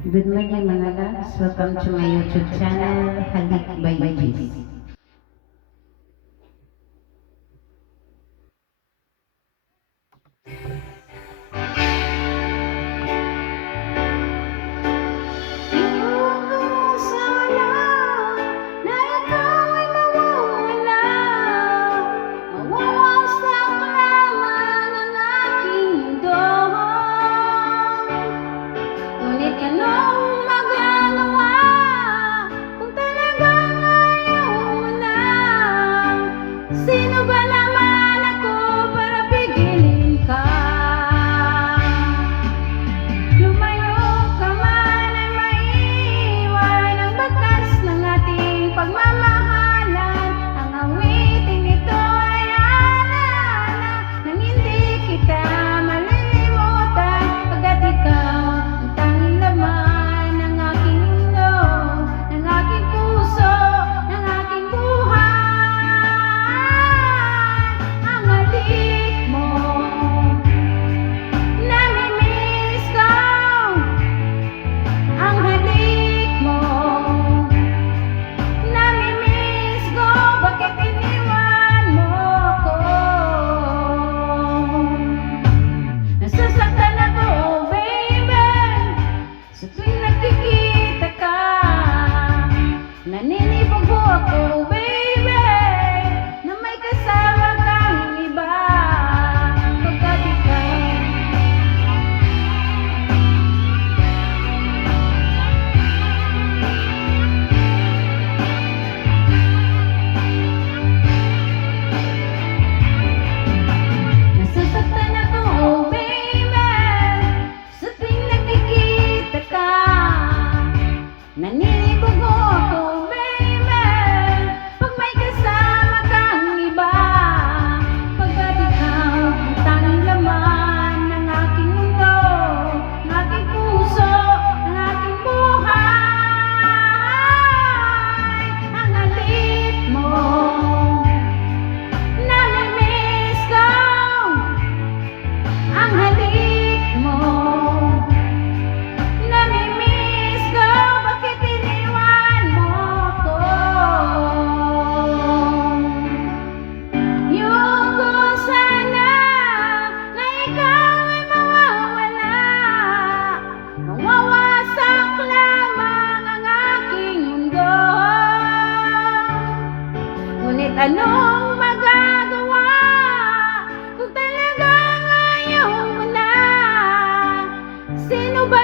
Good morning mga loves. Welcome to my YouTube channel, Halik by Gis. Sino ba naman ako para pigilin ka? Lumayo ka man ay maiwan ang bakas ng ating pagmamahalan. Ang awiting ito ay alaala nang hindi kita malilimutan, pagkat ikaw ang tanging laman ng aking mundo, ng aking puso, ng aking buhay. Ang halik mo, namimiss ko. Ang halik mo, namimiss ko. Bakit iniwan mo ko? Nasasaktan ako, baby, sa tuwing nakikita ka. Naninibog ako, baby, na may kasama kang iba, pagkat ikaw nasasaktan ako, baby, sa tuwing nakikita ka. Naninibog ako, baby, pag may kasama kang iba, pagkat ikaw ang tanging laman ng aking mundo, ng aking puso, ng aking buhay. Ang halik mo, namimiss ko. Ang halik mo, namimiss ko. Bakit iniwan mo ko? Yung ko sana na ikaw ay mawawala, mawawasak lamang ang aking mundo. Ngunit anong magagawa kung talagang ayaw mo na? Sino ba